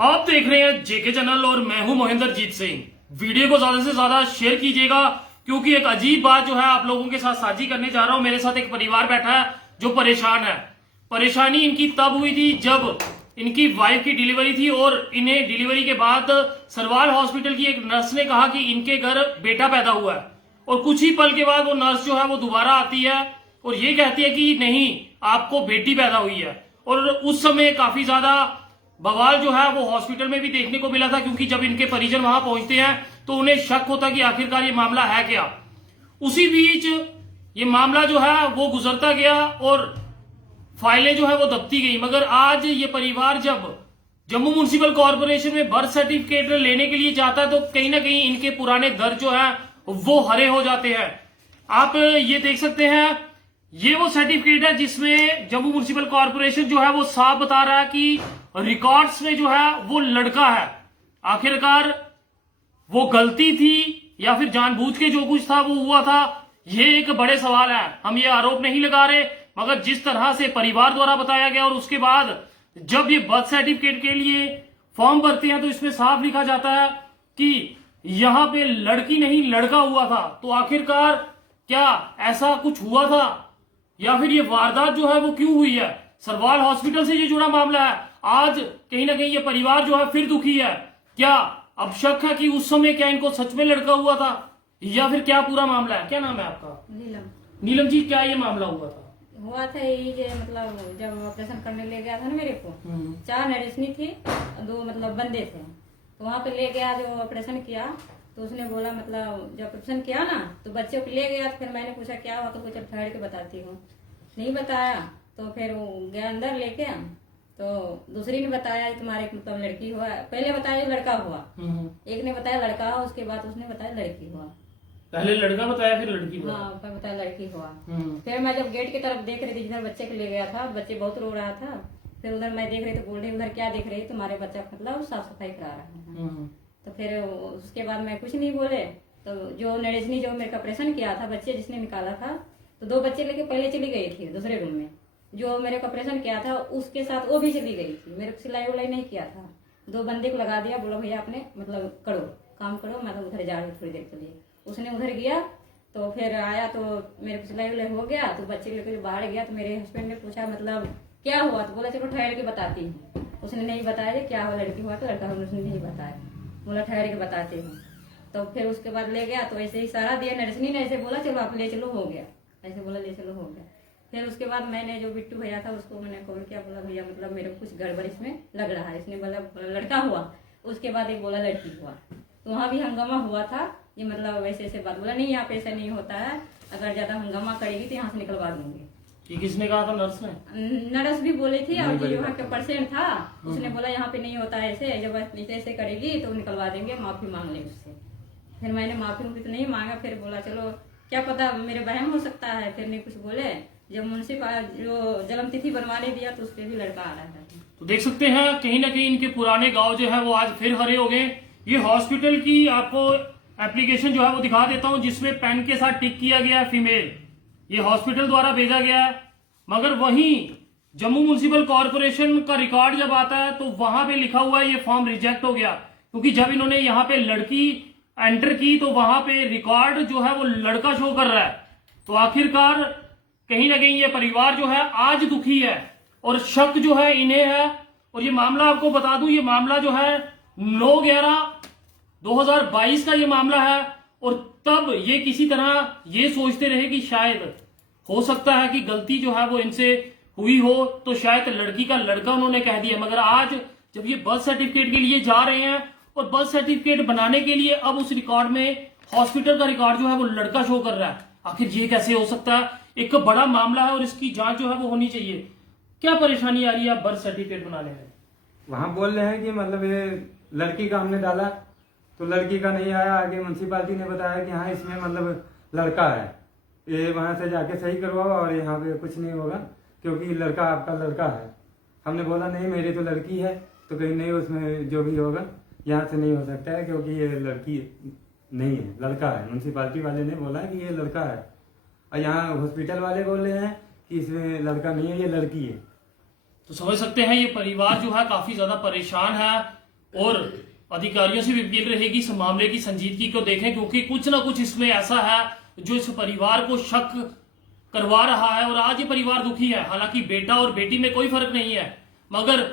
आप देख रहे हैं जेके चैनल और मैं हूं मोहिंदरजीत सिंह। वीडियो को ज्यादा से ज्यादा शेयर कीजिएगा क्योंकि एक अजीब बात जो है आप लोगों के साथ साझी करने जा रहा हूं। मेरे साथ एक परिवार बैठा है जो परेशान है। परेशानी इनकी तब हुई थी जब इनकी वाइफ की डिलीवरी थी और इन्हें डिलीवरी के बाद सरवाल हॉस्पिटल की एक नर्स ने कहा कि इनके घर बेटा पैदा हुआ है और कुछ ही पल के बाद वो नर्स जो है वो दोबारा आती है और ये कहती है कि नहीं, आपको बेटी पैदा हुई है। और उस समय काफी ज्यादा बवाल जो है वो हॉस्पिटल में भी देखने को मिला था क्योंकि जब इनके परिजन वहां पहुंचते हैं तो उन्हें शक होता कि आखिरकार ये मामला है क्या। उसी बीच ये मामला जो है वो गुजरता गया और फाइलें जो है वो दबती गई। मगर आज ये परिवार जब जम्मू म्युनिसिपल कॉर्पोरेशन में बर्थ सर्टिफिकेट लेने के लिए जाता है तो कहीं ना कहीं इनके पुराने दर्द जो है वो हरे हो जाते हैं। आप ये देख सकते हैं, ये वो सर्टिफिकेट है जिसमें जम्मू म्युनिसिपल कॉर्पोरेशन जो है वो साफ बता रहा है कि रिकॉर्ड्स में जो है वो लड़का है। आखिरकार वो गलती थी या फिर जानबूझ के जो कुछ था वो हुआ था, ये एक बड़े सवाल है। हम ये आरोप नहीं लगा रहे, मगर जिस तरह से परिवार द्वारा बताया गया और उसके बाद जब ये बर्थ सर्टिफिकेट के लिए फॉर्म भरते हैं तो इसमें साफ लिखा जाता है कि यहां पे लड़की नहीं लड़का हुआ था। तो आखिरकार क्या ऐसा कुछ हुआ था या फिर ये वारदात जो है वो क्यों हुई है? सरवाल हॉस्पिटल से ये जुड़ा मामला है। आज कहीं ना कहीं ये परिवार जो है फिर दुखी है। क्या अब शक है कि उस समय क्या इनको सच में लड़का हुआ था या फिर क्या पूरा मामला है? क्या नाम है आपका? नीलम। नीलम जी, क्या ये मामला हुआ था? यही जो मतलब जब ऑपरेशन करने ले गया था ना मेरे को, 4 नर्सनी थी, 2 मतलब बंदे थे। तो वहां पे ले गया, जो ऑपरेशन किया तो उसने बोला मतलब जब ऑपरेशन किया ना तो बच्चे को ले गया। तो फिर मैंने पूछा क्या हुआ, तो कुछ ठहर के बताती हूँ। नहीं बताया तो फिर वो गया अंदर लेके, तो दूसरी ने बताया तुम्हारे मतलब लड़की हुआ। पहले बताया लड़का हुआ, एक ने बताया लड़का हुआ, उसके बाद उसने बताया लड़की हुआ। पहले लड़का बताया फिर लड़की हुआ? हाँ, पर बताया लड़की हुआ। फिर मैं जब गेट की तरफ देख रही थी जिधर बच्चे को ले गया था, बच्चे बहुत रो रहा था। फिर उधर मैं देख रही तो बोल रही उधर क्या देख रही, तुम्हारे बच्चा मतलब साफ सफाई करा रहा है। तो फिर उसके बाद मैं कुछ नहीं बोले। तो जो नरेशनी जो मेरे का ऑपरेशन किया था, बच्चे जिसने निकाला था, तो 2 बच्चे लेके पहले चली गई थी दूसरे रूम में। जो मेरे को ऑपरेशन किया था उसके साथ वो भी चली गई थी। मेरे को सिलाई उलाई नहीं किया था। 2 बंदे को लगा दिया, बोला भैया आपने मतलब करो काम करो, मैं तो उधर जा रही हूँ थोड़ी देर के लिए। उसने उधर गया तो फिर आया तो मेरे को सिलाई उलाई हो गया। तो बच्चे लेकर बाहर गया तो मेरे हस्बैंड ने पूछा मतलब क्या हुआ, तो बोला चलो ठहर के बताती हूँ। उसने नहीं बताया क्या हुआ, लड़की हुआ तो लड़का हुआ, उसने नहीं बताया। बोला ठहर के बताती हूँ। तो फिर उसके बाद ले गया तो ऐसे ही सारा दिया। नर्सनी ने ऐसे बोला चलो आप ले चलो, हो गया। ऐसे बोला ले चलो, हो गया। फिर उसके बाद मैंने जो बिट्टू भैया था उसको मैंने कॉल किया, बोला भैया मतलब मेरे को कुछ गड़बड़ इसमें लग रहा है। इसने बोला लड़का हुआ, उसके बाद एक बोला लड़की हुआ। तो वहाँ भी हंगामा हुआ था। ये मतलब वैसे ऐसे बात बोला, नहीं यहाँ पे ऐसा नहीं होता है, अगर ज्यादा हंगामा करेगी तो यहाँ से निकलवा दूंगी। ये किसने कहा था? नर्स ने? नर्स भी बोली थी और जो यहाँ के पेशेंट था उसने बोला यहाँ पे नहीं होता है ऐसे, जब ऐसे करेगी तो निकलवा देंगे, माफी मांग ले उससे। फिर मैंने माफी तो नहीं मांगा। फिर बोला चलो क्या पता मेरे बहन हो सकता है। फिर नहीं कुछ बोले। जब म्युनिसिपल जो जन्म तिथि बनवाने दिया तो उस पर भी लड़का आ रहा था। तो देख सकते हैं कहीं ना कहीं इनके पुराने गांव जो है वो आज फिर हरे हो गए। ये हॉस्पिटल की आपको एप्लीकेशन जो है वो दिखा देता हूं जिसमें पेन के साथ टिक किया गया है फीमेल। ये हॉस्पिटल द्वारा भेजा गया है। मगर वहीं जम्मू म्युनिसिपल कॉर्पोरेशन का रिकॉर्ड जब आता है तो वहां पे लिखा हुआ है ये फॉर्म रिजेक्ट हो गया क्योंकि जब इन्होंने यहाँ पे लड़की एंटर की तो वहां पे रिकॉर्ड जो है वो लड़का शो कर रहा है। तो आखिरकार कहीं ना कहीं ये परिवार जो है आज दुखी है और शक जो है इन्हें है। और ये मामला आपको बता दूं, ये मामला जो है 9/11/2022 का ये मामला है। और तब ये किसी तरह ये सोचते रहे कि शायद हो सकता है कि गलती जो है वो इनसे हुई हो, तो शायद लड़की का लड़का उन्होंने कह दिया। मगर आज जब ये बर्थ सर्टिफिकेट के लिए जा रहे हैं और बर्थ सर्टिफिकेट बनाने के लिए अब उस रिकॉर्ड में हॉस्पिटल का रिकॉर्ड जो है वो लड़का शो कर रहा है। आखिर ये कैसे हो सकता है? एक बड़ा मामला है और इसकी जांच जो है वो होनी चाहिए। क्या परेशानी आ रही है बर्थ सर्टिफिकेट बनाने में? वहाँ बोल रहे हैं कि मतलब ये लड़की का हमने डाला तो लड़की का नहीं आया। आगे म्युनिसिपालिटी ने बताया कि हाँ इसमें मतलब लड़का है, ये वहाँ से जाके सही करवाओ और यहाँ पे कुछ नहीं होगा क्योंकि लड़का आपका लड़का है। हमने बोला नहीं मेरी तो लड़की है। तो कहीं नहीं, उसमें जो भी होगा यहाँ से नहीं हो सकता है क्योंकि ये लड़की नहीं है, लड़का है। म्युनिसिपालिटी वाले ने बोला कि ये लड़का है और यहाँ हॉस्पिटल वाले बोल रहे हैं कि इसमें लड़का नहीं है, ये लड़की है। तो समझ सकते हैं ये परिवार जो है काफी ज्यादा परेशान है। और अधिकारियों से भी अपील रहेगी इस मामले की संजीदगी को देखें, क्योंकि कुछ ना कुछ इसमें ऐसा है जो इस परिवार को शक करवा रहा है और आज ये परिवार दुखी है। हालांकि बेटा और बेटी में कोई फर्क नहीं है, मगर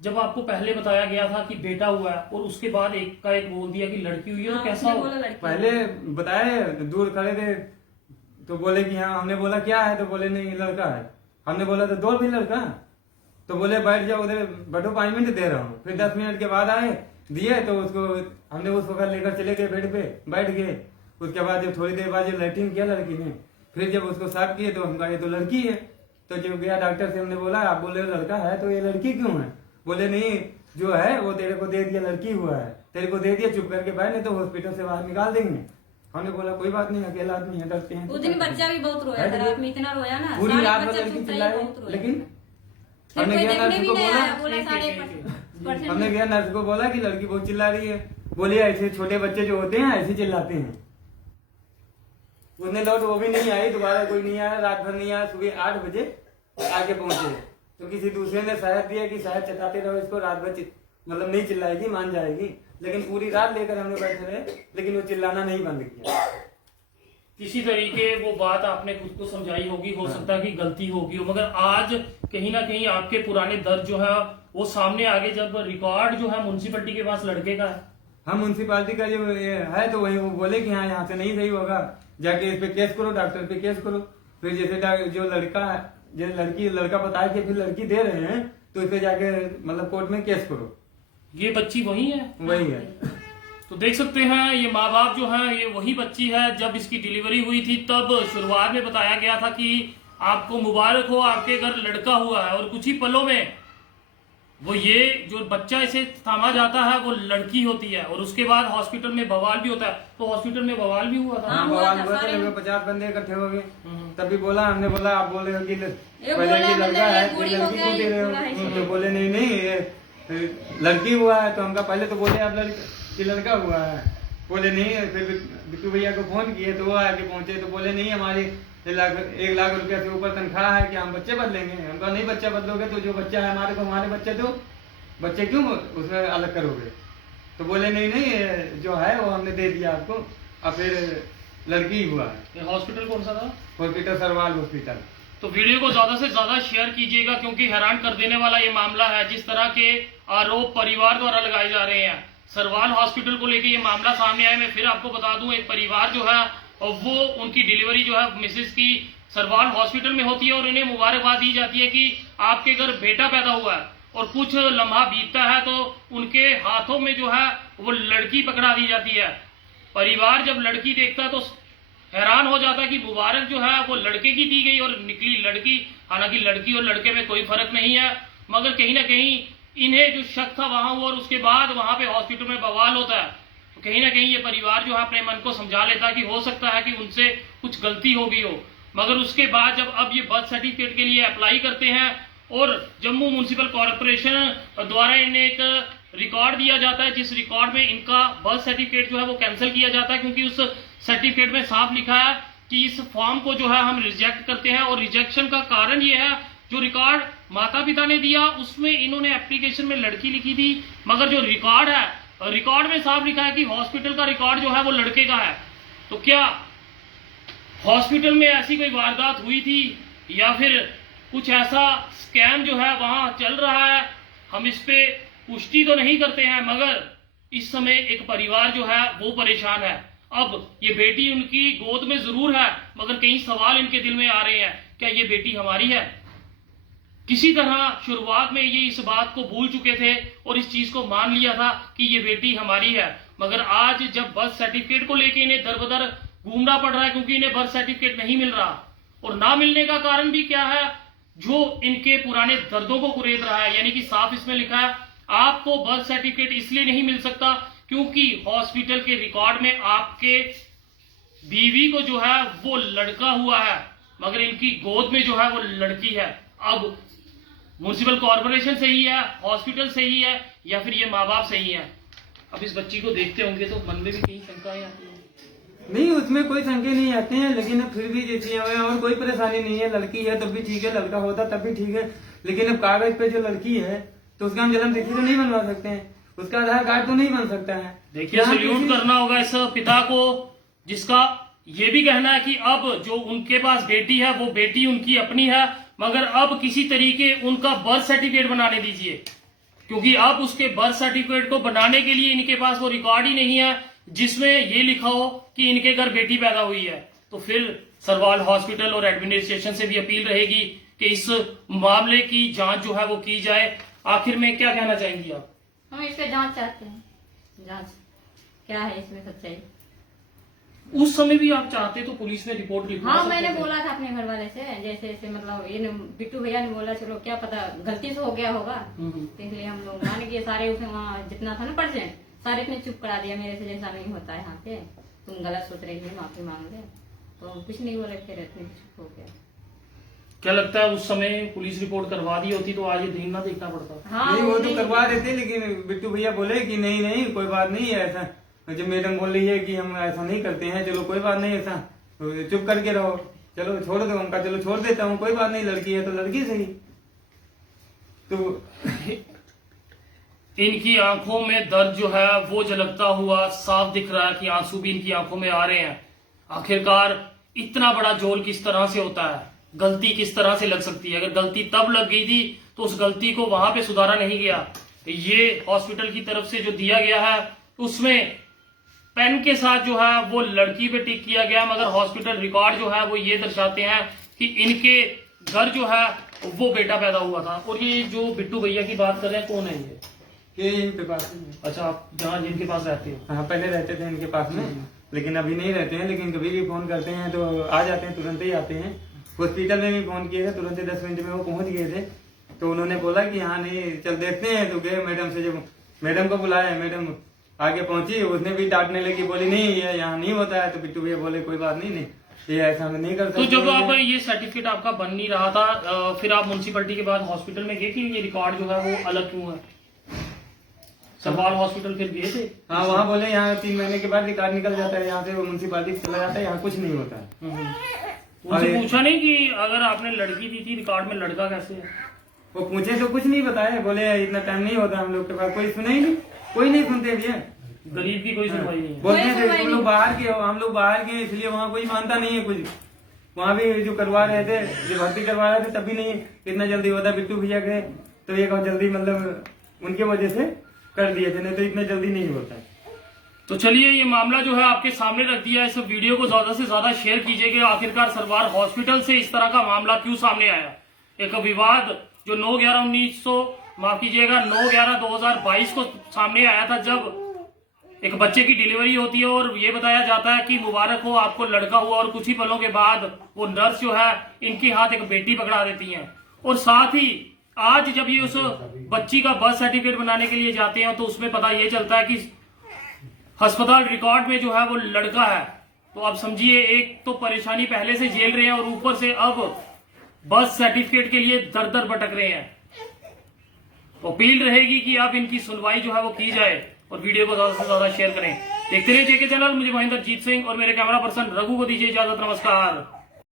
जब आपको पहले बताया गया था कि बेटा हुआ है और उसके बाद एक का एक बोल दिया कि लड़की हुई है, तो कैसा हो? पहले बताए दूर खड़े थे तो बोले कि हाँ, हमने बोला क्या है, तो बोले नहीं लड़का है। हमने बोला तो दो भी लड़का, तो बोले बैठ जाओ उधर, बैठो 5 मिनट दे रहा हूँ। फिर 10 मिनट के बाद आए, दिए तो उसको हमने उसको घर लेकर चले गए, बेड पे बैठ गए। उसके बाद जब थोड़ी देर बाद जब लैट्रिन किया लड़की ने, फिर जब उसको साफ किए तो हम कहा ये तो लड़की है। तो जब गया डॉक्टर से, हमने बोला आप बोले लड़का है तो ये लड़की क्यों है? बोले नहीं, जो है वो तेरे को दे दिया, लड़की हुआ है, तेरे को दे दिया, चुप करके बैठ, नहीं तो हॉस्पिटल से बाहर निकाल देंगे। हमने बोला कोई बात नहीं, अकेला आदमी है, डरते हैं। उस दिन बच्चा भी बहुत रोया था, रात में इतना रोया ना, पूरी सारे रात बच्चे लड़की सुनते ही चिल्लाए, बहुत रोया। लेकिन फिर हमने कोई गया देखने नर्स भी को नहीं आया, बोला, बोला 5% हमने गया नर्स को बोला कि लड़की बहुत चिल्ला रही है। बोली ऐसे छोटे बच्चे जो होते हैं ऐसे चिल्लाते हैं। उसने लौट वो भी नहीं आई, दोबारा कोई नहीं आया, रात भर नहीं आया। सुबह 8 बजे आके पहुंचे तो किसी दूसरे ने शायद दिया कि शायद चटाते रहो इसको, रात भर मतलब नहीं चिल्लाएगी, मान जाएगी। लेकिन पूरी रात लेकर हमने बैठे रहे, लेकिन वो चिल्लाना नहीं बंद किया। किसी तरीके वो बात आपने खुद को समझाई होगी, हो सकता है कि गलती होगी हो, मगर आज कहीं ना कहीं आपके पुराने दर्द जो है वो सामने आगे, जब रिकॉर्ड जो है म्युनिसिपैलिटी के पास लड़के का है। हम म्युनिसिपालिटी का जो ये है तो वही वो बोले कि हाँ यहाँ से नहीं सही होगा, जाके इस पे केस करो, डॉक्टर पे केस करो। फिर जैसे जो लड़का है, जो लड़का बताया कि फिर लड़की दे रहे हैं तो इस पे जाके मतलब कोर्ट में केस करो। ये बच्ची वही है? वही है। तो देख सकते हैं ये माँ बाप जो है, ये वही बच्ची है। जब इसकी डिलीवरी हुई थी तब शुरुआत में बताया गया था कि आपको मुबारक हो, आपके घर लड़का हुआ है, और कुछ ही पलों में वो ये जो बच्चा इसे थामा जाता है वो लड़की होती है। और उसके बाद हॉस्पिटल में बवाल भी होता है। तो हॉस्पिटल में बवाल भी हुआ था? हाँ, बवाल हुआ था, लगभग 50 बंदे इकट्ठे हो गए। तभी बोला, हमने बोला आप बोले हो कि पहले की लड़का है, लड़की क्यों दे रहे हो? तो बोले नहीं नहीं ये लड़की हुआ है। तो हमका पहले तो बोले आप लड़का हुआ है, बोले नहीं। फिर बिट्टू भैया को फोन किए तो वो आके पहुंचे तो बोले नहीं, हमारी 1 लाख रुपया से ऊपर तनख्वाह है कि हम बच्चे बदलेंगे। हम कहा नहीं, बच्चा बदलोगे तो जो बच्चा है हमारे को हमारे बच्चे दो, बच्चे क्यों उसमें अलग करोगे? तो बोले नहीं नहीं जो है वो हमने दे दिया आपको। अब फिर लड़की हुआ है। हॉस्पिटल कौन सा था? Hospital Sarwal hospital. तो वीडियो को ज्यादा से ज्यादा शेयर कीजिएगा, क्योंकि हैरान कर देने वाला ये मामला है। जिस तरह के आरोप परिवार द्वारा लगाए जा रहे हैं, सरवाल हॉस्पिटल को लेकर ये मामला सामने आया। मैं फिर आपको बता दूं, एक परिवार जो है और वो उनकी डिलीवरी जो है मिसेस की सरवाल हॉस्पिटल में होती है और इन्हें मुबारकबाद दी जाती है कि आपके घर बेटा पैदा हुआ है। और कुछ लम्हा बीतता है तो उनके हाथों में जो है वो लड़की पकड़ा दी जाती है। परिवार जब लड़की देखता है तो हैरान हो जाता है कि मुबारक जो है वो लड़के की दी गई और निकली लड़की। हालांकि लड़की और लड़के में कोई फर्क नहीं है, मगर कहीं ना कहीं इन्हें जो शक था वहां हुआ, और उसके बाद वहां पे हॉस्पिटल में बवाल होता है। तो कहीं ना कहीं ये परिवार जो है अपने मन को समझा लेता है कि हो सकता है कि उनसे कुछ गलती हो गई हो। मगर उसके बाद जब अब ये बर्थ सर्टिफिकेट के लिए अप्लाई करते हैं और जम्मू म्युनिसिपल कॉर्पोरेशन द्वारा इन्हें एक रिकॉर्ड दिया जाता है, जिस रिकॉर्ड में इनका बर्थ सर्टिफिकेट जो है वो कैंसिल किया जाता है, क्योंकि उस सर्टिफिकेट में साफ लिखा है कि इस फॉर्म को जो है हम रिजेक्ट करते हैं। और रिजेक्शन का कारण ये है, जो रिकॉर्ड माता पिता ने दिया उसमें इन्होंने एप्लीकेशन में लड़की लिखी थी, मगर जो रिकॉर्ड है, रिकॉर्ड में साफ लिखा है कि हॉस्पिटल का रिकॉर्ड जो है वो लड़के का है। तो क्या हॉस्पिटल में ऐसी कोई वारदात हुई थी या फिर कुछ ऐसा स्कैम जो है वहां चल रहा है? हम इस पे पुष्टि तो नहीं करते हैं, मगर इस समय एक परिवार जो है वो परेशान है। अब ये बेटी उनकी गोद में जरूर है, मगर कई सवाल इनके दिल में आ रहे हैं, क्या ये बेटी हमारी है? किसी तरह शुरुआत में ये इस बात को भूल चुके थे और इस चीज को मान लिया था कि ये बेटी हमारी है। मगर आज जब बर्थ सर्टिफिकेट को लेके इन्हें दर बदर घूमना पड़ रहा है, क्योंकि इन्हें बर्थ सर्टिफिकेट नहीं मिल रहा। और ना मिलने का कारण भी क्या है, जो इनके पुराने दर्दों को कुरेद रहा है। यानी कि साफ इसमें लिखा है, आपको बर्थ सर्टिफिकेट इसलिए नहीं मिल सकता क्योंकि हॉस्पिटल के रिकॉर्ड में आपके बीवी को जो है वो लड़का हुआ है, मगर इनकी गोद में जो है वो लड़की है। अब म्युनिसिपल कॉर्पोरेशन सही है, हॉस्पिटल सही है, या फिर ये माँ बाप सही है? अब इस बच्ची को देखते होंगे तो मन में भी कहीं शंकाएं आती हैं। नहीं, उसमें कोई शंके नहीं आते हैं, लेकिन अब फिर भी जैसे हमें और कोई परेशानी नहीं है। लड़की है तब भी ठीक है, लड़का होता तब भी ठीक है। लेकिन अब कागज पे जो लड़की है तो उसका हम जन्म तिथि तो नहीं बनवा सकते हैं। उसका आधार कार्ड तो नहीं बन सकता है। देखिए, यहाँ सल्यूट किसी- करना होगा इस पिता को, जिसका ये भी कहना है कि अब जो उनके पास बेटी है वो बेटी उनकी अपनी है, मगर अब किसी तरीके उनका बर्थ सर्टिफिकेट बनाने दीजिए, क्योंकि अब उसके बर्थ सर्टिफिकेट को बनाने के लिए इनके पास वो रिकॉर्ड ही नहीं है जिसमें ये लिखा हो कि इनके घर बेटी पैदा हुई है। तो फिर सरवाल हॉस्पिटल और एडमिनिस्ट्रेशन से भी अपील रहेगी कि इस मामले की जांच जो है वो की जाए। आखिर में क्या कहना चाहेंगी आप? हम इसका जांच चाहते हैं, जांच क्या है इसमें सच्चाई। उस समय भी आप चाहते तो पुलिस में रिपोर्ट लिखवा हाँ, सकते मैंने थे। बोला था अपने घर वाले से, जैसे जैसे मतलब ये बिट्टू भैया ने बोला चलो क्या पता गलती से हो गया होगा, तो इसलिए हम लोग मान गए सारे। उसमें वहाँ जितना था ना परसेंट सारे इतने चुप करा दिया, मेरे से जैसा नहीं होता है यहाँ पे, तुम गलत सोच रही है, माफी मांग ले। तो कुछ नहीं बोले, फिर इतने चुप हो गया। क्या लगता है उस समय पुलिस रिपोर्ट करवा दी होती तो आज ये दिन ना देखना पड़ता? हाँ, नहीं, वो तो करवा देते, लेकिन बिट्टू भैया बोले कि नहीं नहीं कोई बात नहीं है ऐसा। जब मैडम बोल रही है कि हम ऐसा नहीं करते हैं, चलो कोई बात नहीं ऐसा, तो चुप करके रहो, चलो छोड़ दो। उनका चलो छोड़ देता हूँ, कोई बात नहीं, लड़की है तो लड़की सही। तो इनकी आंखों में दर्द जो है वो झलकता हुआ साफ दिख रहा है कि आंसू भी इनकी आंखों में आ रहे हैं। आखिरकार इतना बड़ा जोल किस तरह से होता है, गलती किस तरह से लग सकती है? अगर गलती तब लग गई थी तो उस गलती को वहां पे सुधारा नहीं गया। ये हॉस्पिटल की तरफ से जो दिया गया है उसमें पेन के साथ जो है वो लड़की पे टिक किया गया, मगर हॉस्पिटल रिकॉर्ड जो है वो ये दर्शाते हैं कि इनके घर जो है वो बेटा पैदा हुआ था। और ये जो बिट्टू भैया की बात कर रहे हैं, कौन है ये? यहीं पे पास में। अच्छा, आप जहाँ जिनके पास रहते हो? हाँ, पहले रहते थे इनके पास में, लेकिन अभी नहीं रहते हैं। लेकिन कभी भी फोन करते हैं तो आ जाते हैं, तुरंत ही आते हैं। हॉस्पिटल में भी फोन किए थे, तुरंत ही 10 मिनट में वो पहुंच गए थे। तो उन्होंने बोला कि हाँ नहीं चल देखते हैं। तो गए मैडम से, जब मैडम को बुलाया, मैडम आगे पहुंची, उसने भी डांटने लगी, बोली नहीं ये यहाँ नहीं होता है। तो बिट्टू भैया बोले कोई बात नहीं, ये ऐसा हम नहीं कर तो सकते। जब आप ये सर्टिफिकेट आपका बन नहीं रहा था, फिर आप म्युनिसिपैलिटी के बाद हॉस्पिटल में गए कि ये रिकॉर्ड जो है वो अलग क्यों है? सरवाल हॉस्पिटल फिर गए थे? हाँ, वहाँ बोले यहाँ 3 महीने के बाद रिकॉर्ड निकल जाता है, यहाँ से वो म्यूनसिपालिटी चला जाता है, यहाँ कुछ नहीं होता है। उनसे अरे- पूछा नहीं कि अगर आपने लड़की दी थी रिकॉर्ड में लड़का कैसे है? वो पूछे तो कुछ नहीं बताया, बोले इतना टाइम नहीं होता हम लोग के पास। कोई सुना ही नहीं, कोई नहीं सुनते भैया। गरीब की कोई सुनवाई नहीं है। बोलते कोई थे सुनवाई तुम नहीं। लोग बाहर के हो, हम लोग बाहर के हैं, इसलिए वहाँ कोई मानता नहीं है कुछ। वहाँ भी जो करवा रहे थे, जो भर्ती करवा रहे थे, तभी नहीं इतना जल्दी होता। बिट्टू भैया गए तो एक और जल्दी मतलब उनके वजह से कर दिए थे, नहीं तो इतना जल्दी नहीं होता। तो चलिए, ये मामला जो है आपके सामने रख दिया है। इस वीडियो को ज्यादा से ज्यादा शेयर कीजिए कि आखिरकार सरवार हॉस्पिटल से इस तरह का मामला क्यों सामने आया। एक विवाद जो 9/11/2022 को सामने आया था, जब एक बच्चे की डिलीवरी होती है और ये बताया जाता है कि मुबारक हो आपको लड़का हुआ, और कुछ ही पलों के बाद वो नर्स जो है इनके हाथ एक बेटी पकड़ा देती है। और साथ ही आज जब ये उस बच्ची का बर्थ सर्टिफिकेट बनाने के लिए जाते हैं तो उसमें पता ये चलता है कि अस्पताल रिकॉर्ड में जो है वो लड़का है। तो आप समझिए, एक तो परेशानी पहले से झेल रहे हैं और ऊपर से अब बर्थ सर्टिफिकेट के लिए दर दर भटक रहे हैं। तो अपील रहेगी कि अब इनकी सुनवाई जो है वो की जाए और वीडियो को ज्यादा से ज्यादा शेयर करें। देखते रहिए जेके चैनल। मुझे महेंद्र जीत सिंह और मेरे कैमरा पर्सन रघु को दीजिए इजाजत। नमस्कार।